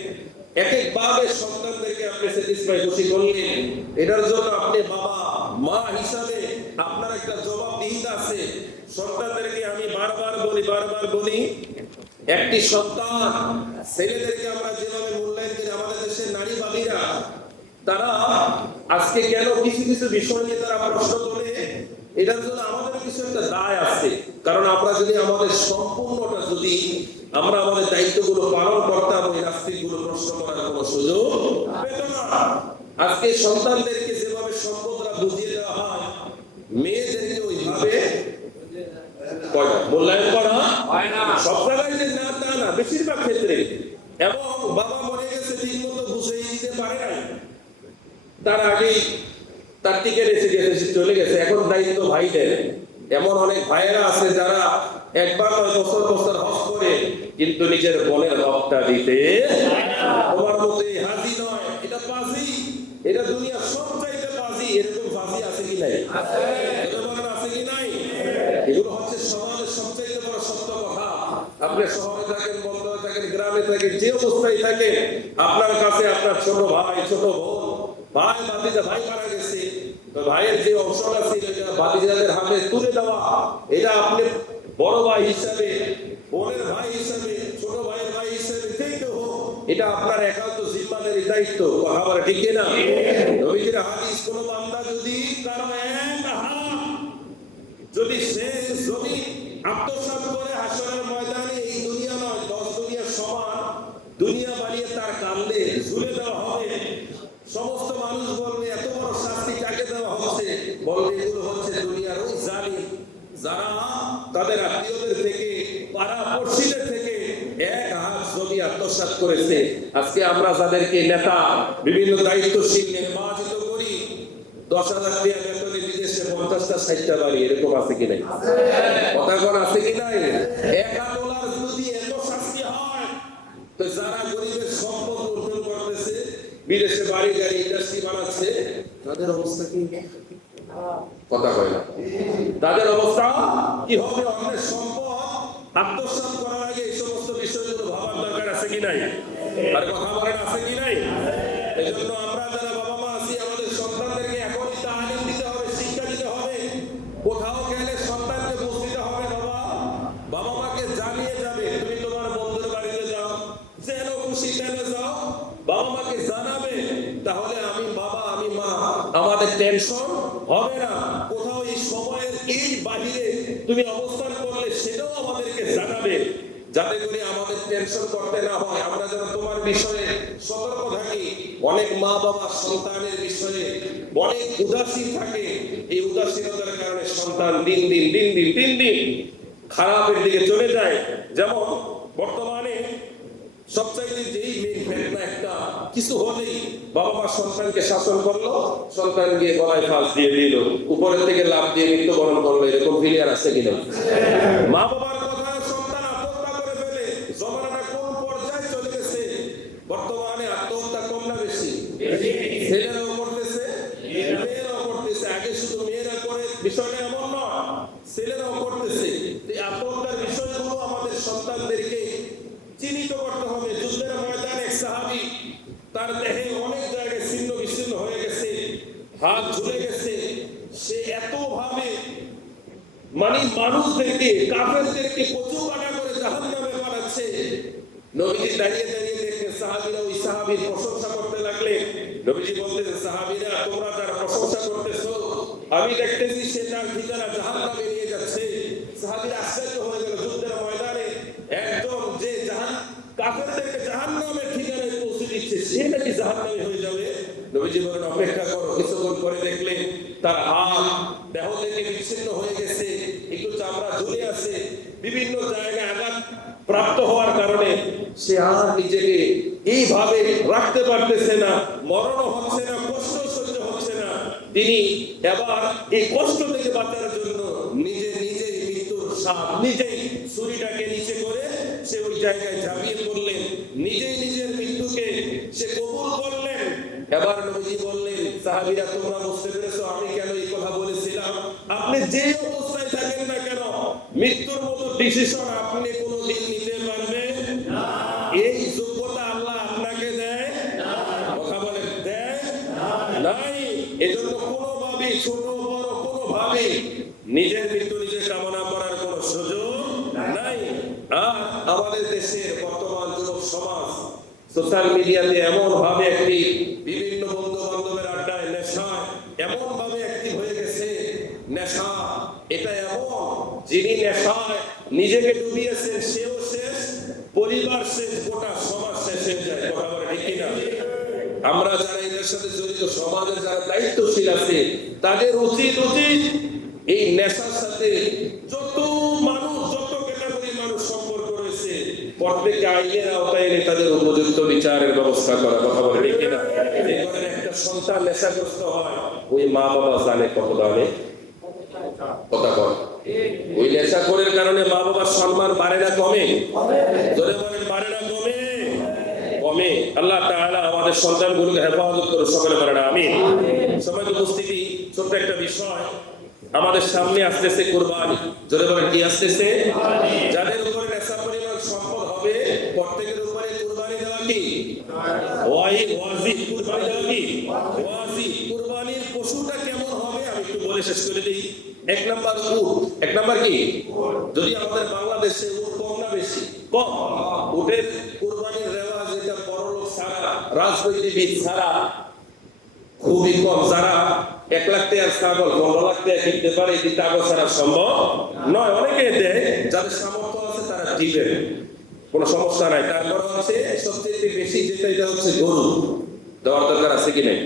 এক এক ভাবে সন্তানদেরকে আপনি স্যাটিসফাই খুশি করলেন, এটার জন্য আপনি বাবা মা হিসাবে আপনার একটা জবাবদিহিতা আছে। সন্তানদেরকে আমি বারবার বলি, একটি সন্তান, ছেলেদেরকে আমরা যেভাবে মূল্যায়ন করি, আমাদের দেশের নারী বাবীরা তারা আজকে কেন কিছু কিছু বিষয় নিয়ে তারা প্রশ্ন তোলে, এটার জন্য আমাদের কিছু একটা দায় আছে। কারণ আমরা যদি আমাদের সম্পূর্ণটা যদি আমরা আমাদের দায়িত্বগুলো পালন করতাম, ওই নাস্তিকগুলো প্রশ্ন করার কোনো সুযোগ পেত না। আজকে সন্তানদেরকে যেভাবে সম্পদরা বুঝিয়ে দেওয়া হয়, মেয়েদের বেশিরভাগ ক্ষেত্রে। এবং বাবা মরে গেছে, ঠিক মতো বুঝিয়ে দিতে পারে নাই, তার আগেই তার টিকে এসে গেছে, চলে গেছে, এখন দায়িত্ব ভাইদের। এমন অনেক ভাইয়েরা আছে যারা একবার বছর বছর হজ করে কিন্তু নিজের বোনের হকটা দিতে তোমার মতো এই হাজি নয়, এটা পাজি, এটা দুনিয়ার সবচাইতে পাজি। এরকম পাজি আছে কি নাই? আছে কি নাই? এগুলো হচ্ছে সমাজের সবচাইতে বড় সত্য কথা। আপনি শহরে থাকেন, বন্দরে থাকেন, গ্রামে থাকেন, যে অবস্থায় থাকেন, আপনার কাছে আপনার ছোট ভাই, ছোট বোন, ভাই বাতিজা, ভাই মারা গেছে, তো ভাইয়ের যে অংশটা ছিল এটা বাতিজাদের হাতে তুলে দেওয়া, এটা আপনি বড় ভাই হিসাবে, বোনের ভাই হিসাবে, ছোট ভাইয়ের ভাই হিসাবে দেখতে হোক, এটা আপনার একান্ত জিম্মাদারি দায়িত্ব। কথা বলে ঠিক না? নবীজির হাদিস, কোন বান্দা যদি কারো এক হাত যদি সে জমি আত্মসাৎ করে হাসরের ময়দানে, এই দুনিয়া নয় 10 দুনিয়া সমান দুনিয়া বানিয়ে তার কান্দে ঝুলে দেওয়া হবে। সমস্ত মানুষ বলবে এত বড় শাস্তি কাকে দেওয়া হচ্ছে? বলবে এগুলো হচ্ছে দুনিয়ার ওই জালিম যারা তাদের আত্মীয়দের থেকে, পাড়া পড়শিদের থেকে এক হাত জমি আত্মসাৎ করেছে। আজকে আমরা যাদেরকে নেতা, বিভিন্ন দায়িত্বশীল নির্বাচিত করি, 10,000 টাকা বেতনে বিদেশে 50টা 60টা বাড়ি, এরকম আছে কি নাই? কথা কোন আছে কি নাই? একা ডলার যদি এত শাস্তি হয়, তো যারা গরিবের সম্পদ লুণ্ঠন করতেছে, বিদেশে বাড়ি গাড়ি ইন্ডাস্ট্রি বানাচ্ছে, তাদের অবস্থা কি? কথা কয় না। তাদের অবস্থা কি হবে? অন্যের সম্পদ আত্মসাৎ করার আগে এই সমস্ত বিষয়গুলো ভাবার দরকার আছে কি নাই? আর কথা বলেন আছে কি নাই? এই জন্য আমরা যারা বাবা মা আছি, আমাদের সন্তানদেরকে এখনই তালিম দিতে হবে, শিক্ষা দিতে হবে। কোথাও গেলে সন্তানকে বুঝতে হবে, বাবা মাকে জানিয়ে যাবে। তুমি তোমার বন্ধুর বাড়িতে যাও, যেন খুশি যেন যাও, বাবা মাকে জানাবে। তাহলে আমি বাবা, আমি মা, আমাদের টেনশন হবে না। কোথাও এই সময়ের এই বাহিরে তুমি অবস্থান করলে সেটাও আমাদেরকে জানাবে, যাতে করে আমাদের টেনশন করতে না হয়। আমরা যেন তোমার বিষয়ে সতর্ক থাকি। অনেক মা বাবা সন্তানের বিষয়ে অনেক উদাসীন থাকে। এই উদাসীনতার কারণে সন্তান দিন দিন খারাপের দিকে চলে যায়। যেমন বর্তমানে সবচাইতে যেই মেন ফেতনা, একটা কিছু হলেই বাবা মা সন্তানকে শাসন করলো, সন্তান গিয়ে গলায় ফাঁস দিয়ে দিল, উপরের থেকে লাভ দিয়ে মৃত্যুবরণ করলো, এরকম ফিলিয়ার আছে কিনা? মা বাবার কথা সন্তান আত্মহত্যা করে ফেলে। জমানাটা কোন পর্যায়ে চলে গেছে? বর্তমানে আত্মহত্যা কম না বেশি? ছেলেরাও করতেছে, মেয়েরাও করতেছে। আগে শুধু মেয়েরা করে, বিষয়টা এমন নয়, ছেলেরাও করতেছে। এই আত্মহত্যার বিষয়গুলো আমাদের সন্তানদেরকে চিহ্নিত করতে হবে। যুদ্ধের ময়দানে এক সাহাবী, তার দেহে অনেক জায়গায় ছিন্ন বিচ্ছিন্ন হয়ে গেছে, হাত ঝুলে গেছে। সে এত ভাবে মানুষদেরকে, কাফেরদেরকে কচু কাটা করে জাহান্নামে পাঠাচ্ছে। নবীজি দাঁড়িয়ে দেখলেন, সাহাবীরা ওই সাহাবীর প্রশংসা করতে লাগলেন। নবীজি বলতেন, সাহাবীরা তোমরা যার প্রশংসা করতেছো, আমি দেখতেছি সে তার ঠিকানা জাহান্নামে নিয়ে যাচ্ছে। সাহাবীরা আশ্চর্য হয়ে গেল। যুদ্ধের ময়দানে একজন যে কাফেরদেরকে জাহান্নামের ঠিকানায় পৌঁছে দিচ্ছে, সে নাকি জাহান্নামে হয়ে যাবে? নবীজি বলেন, অপেক্ষা করো। কিছুক্ষণ পরে দেখলেন তার হাত দেহ থেকে বিচ্ছিন্ন হয়ে গেছে, একটু চামড়া ঝুলে আছে, বিভিন্ন জায়গায় আঘাত প্রাপ্ত হওয়ার কারণে সে আর নিজেকে এইভাবে রাখতে পারতেছে না, মরণও হচ্ছে না, কষ্ট সহ্য হচ্ছে না। তিনি এবার এই কষ্ট থেকে বাঁচার জন্য নিজেই মৃত্যুর সাপ, নিজেই ছুরিটাকে নিচে করে সে ওই জায়গায় ঝাঁপিয়ে পড়লেন, নিজেই নিজের মৃত্যুকে সে কবুল করলেন। এবার নবীজি বললেন, সাহাবীরা তোমরা বুঝতে পেরেছো আমি কেন এই কথা বলেছিলাম? আপনি যে অবস্থায় থাকেন না কেন, মৃত্যুর মতো ডিসিশন আপনি কোনোদিন নিতে পারবেন না। এই যোগ্যতা আল্লাহ আপনাকে দেয় না। কথা বলে দেয় নাই। এজন্য কোনোভাবে, ছোট বড় কোনোভাবে নিজের মৃত্যু নিজে কামনা করার কোনো সুযোগ নাই। আর আমাদের দেশের বর্তমান যুবক সমাজ সোশ্যাল মিডিয়াতে এমন ভাবে একটি, বিভিন্ন বন্ধু বান্ধবের আড্ডায় নেশায় এমন ভাবে অ্যাক্টিভ হয়ে গেছে। নেশা এটা এমন, যিনি নেশায় নিজেকে ডুবিয়েছেন সেও শেষ, পরিবার শেষ, গোটা সমাজ শেষ হয়ে যায়। কথা বলে ঠিক কিনা? আমরা যারা এদের সাথে জড়িত, সমাজের যারা দায়িত্বশীল আছে, তাদের উচিত এই নেশার সাথে যত ক্যাটাগরি মানুষ সম্পর্ক রয়েছে, প্রত্যেককে আইনের আওতায় এনে তাদের উপযুক্ত বিচারের ব্যবস্থা করা, কথা বলে ঠিক কিনা? এই ঘরের একটা সন্তান নেশাগ্রস্ত হয়, ওই মা বাবা জানে কত দামে কথা বলে। ওই নেশাখোরের কারণে মা বাবার সম্মান বাড়ে না কমে? জোরে বলেন, বাড়ে না কমে? কমে। আল্লাহ তাআলা আমাদের সন্তানগুলোকে হেফাজত করে, সকলে বলেন আমিন। সবাই উপস্থিতি, ছোট্ট একটা বিষয়, আমাদের সামনে আসতেছে কুরবানি। জোরে বলেন কি আসতেছে? যাদের উপরে নেশা পরিমাণ সম্পদ হবে, প্রত্যেকের উপরে কুরবানি দেওয়া কি ওয়াজিব? কুরবানি দেওয়া কি ওয়াজিব? কুরবানির পশুটা কেমন হবে আমি একটু বলে শেষ করে দিই। এক নাম্বার উট। এক নাম্বার কি? যদি আমাদের বাংলাদেশে উট কম না বেশি? কম। উটের কুরবানির রেওয়াজ এটা বড়লোক ছাড়া, রাজনীতিবিদ ছাড়া খুবই কম। যারা 1 লাখ টাকার ছাগল 15 লাখ টাকা কিনতে পারে, এটি টাকা ছাড়া সম্ভব নয়। অনেকে দেয়, যাদের সামর্থ্য আছে তারা দিবেন, কোনো সমস্যা নাই। তারপর হচ্ছে সবচেয়ে বেশি যেটা, এটা হচ্ছে গরু দেওয়ার দরকার আছে কি নেই?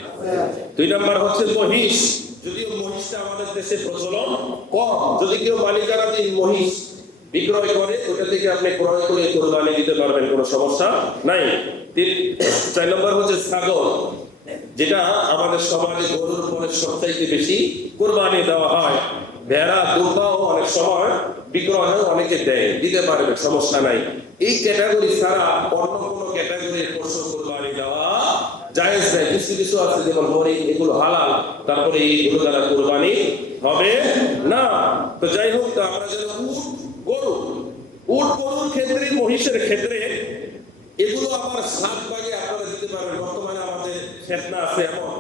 2 নাম্বার হচ্ছে মহিষ। যদিও মহিষটা আমাদের দেশে প্রচলন কম, যদি কেউ মালিকানাধীন মহিষ বিক্রয় করে, ওটা থেকে আপনি ক্রয় করে কোরবানি দিতে পারবেন, কোনো সমস্যা নাই। 4 নম্বর হচ্ছে ছাগল, যেটা আমাদের সমাজে গরুর পরে সবচাইতে বেশি কোরবানি দেওয়া হয়। ভেড়া, দুর্গাও অনেক সময় বিক্রয় হয়, অনেকে দেয়, দিতে পারবে, সমস্যা নাই। এই ক্যাটাগরি ছাড়া অন্য কোনো ক্যাটাগরির পশু কোরবানি দেওয়া জায়েজ নাই। কিছু কিছু আছে যেমন হরিণ, এগুলো হালাল, তারপরে এইগুলো দ্বারা কোরবানি হবে না। তো যাই হোক, তো আমরা যেন উট গরুর ক্ষেত্রে, মহিষের ক্ষেত্রে এগুলো আবার 7 ভাগে আপনারা দিতে পারবেন। বর্তমানে আমাদের ফেতনা আছে এমন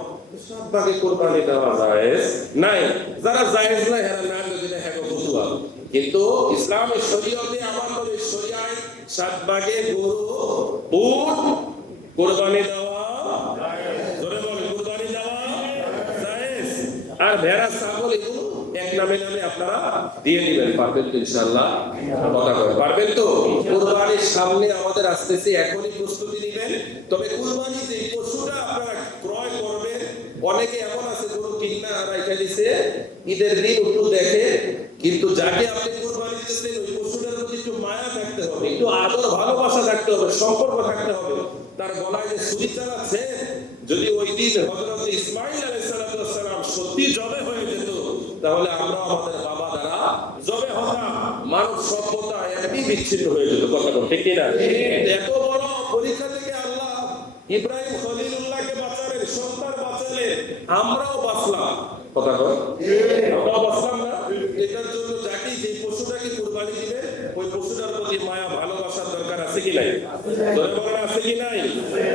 7 ভাগে কোরবানি দেওয়া জায়েজ নাই। যারা জায়েজ নাই এরা না দিলে হ্যাঁ ফতোয়া, কিন্তু ইসলামের শরীয়তে, আমার নবীর শরীয়তে 7 ভাগে গরু উট কোরবানি দেওয়া জায়েজ। জোরে বলেন, কোরবানি দেওয়া জায়েজ। আর ভেড়া, ছাগল এগুলো এক নামে আপনারা দিয়ে দিবেন। পারবেন তো ইনশাআল্লাহ? কথা বলেন, পারবেন তো? কুরবানির সামনে আমাদের আসতেছে, এখনই প্রস্তুতি নেবেন। তবে কুরবানি যে পশুটা আপনারা ক্রয় করবেন, অনেকে এমন আছে গরু কিনা রাইখা দিছে, ঈদের দিন একটু দেখে, কিন্তু যাকে আপনি কুরবানি দিচ্ছেন ওই পশুটার প্রতি একটু মায়া থাকতে হবে, একটু আদর ভালোবাসা থাকতে হবে, সম্পর্ক থাকতে হবে। তার গলায় যে ছুরি চালাচ্ছে, যদি ওই দিন হযরত ইসমাঈল আলাইহিস সালাম সত্যি জবে হয়ে যেত, তাহলে আমরা আমাদের বাবা দ্বারা জবে হতাম, মানব সভ্যতা একই বিচ্ছিন্ন হয়ে যেত। কথা বল ঠিক কিনা? এত বড় পরীক্ষা থেকে আল্লাহ ইব্রাহিম খলিলুল্লাহকে বাঁচালেন, সন্তান বাঁচালেন, আমরাও বাঁচলাম। কথা বল, আমরাও বাঁচলাম না? এটার জন্য যাকে, যে পশুটাকে কুরবানি দিবে, ওই পশুটার প্রতি মায়া ভালোবাসার দরকার আছে কি নাই? ধরে বলেন আছে কি নাই?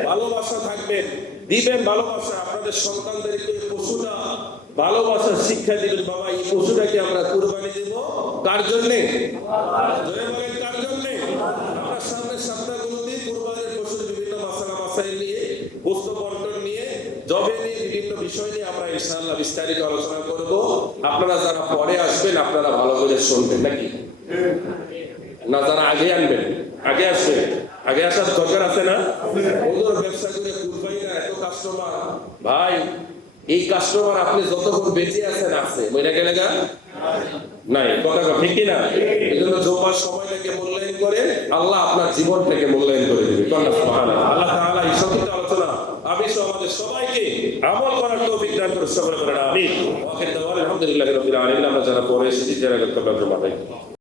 ভালোবাসা থাকবেন, দিবেন ভালোবাসা। আপনাদের সন্তানদেরকে পশুটা ভালোবাসার শিক্ষা দিবেন। বাবা, এই পশুটাকে আমরা কুরবানি দেব কার জন্যে? ধরে বলেন কার জন্যে? আমরা সামনের সপ্তাহগুলোতে কুরবানির পশুর বিভিন্ন মাসালা মাসাইল নিয়ে, গোশত বন্টন নিয়ে, জবে নিয়ে, বিভিন্ন বিষয় নিয়ে আমরা ইনশাআল্লাহ বিস্তারিত আলোচনা করব। আপনারা যারা পরে আসবেন, আপনারা ভালো করে শুনবেন, নাকি না? যারা আগে আনবেন, আগে আসবেন, আগে আসার দরকার আছে না? ওদের ব্যবসা করে কুরবানি না, এত কাস্টমার ভাই, এই কাস্টমার আপনি যতক্ষণ বেঁচে আছেন আছে, মনে গেলে গা নাই। কথা ঠিক কিনা? এই জন্য জমার সময়টাকে মূল্যায়ন করে আল্লাহ আপনার জীবনটাকে মূল্যায়ন করে দেবে। আল্লাহ তাআলা এই সংক্ষিপ্ত আলোচনা আমি আমাদের সবাইকে আমল করার তৌফিক দান করে, সকলে বলেন আমিন। ওয়া আখির দাওয়ানা আলহামদুলিল্লাহি রাব্বিল আলামিন। আমরা যারা পরে এসেছি, যারা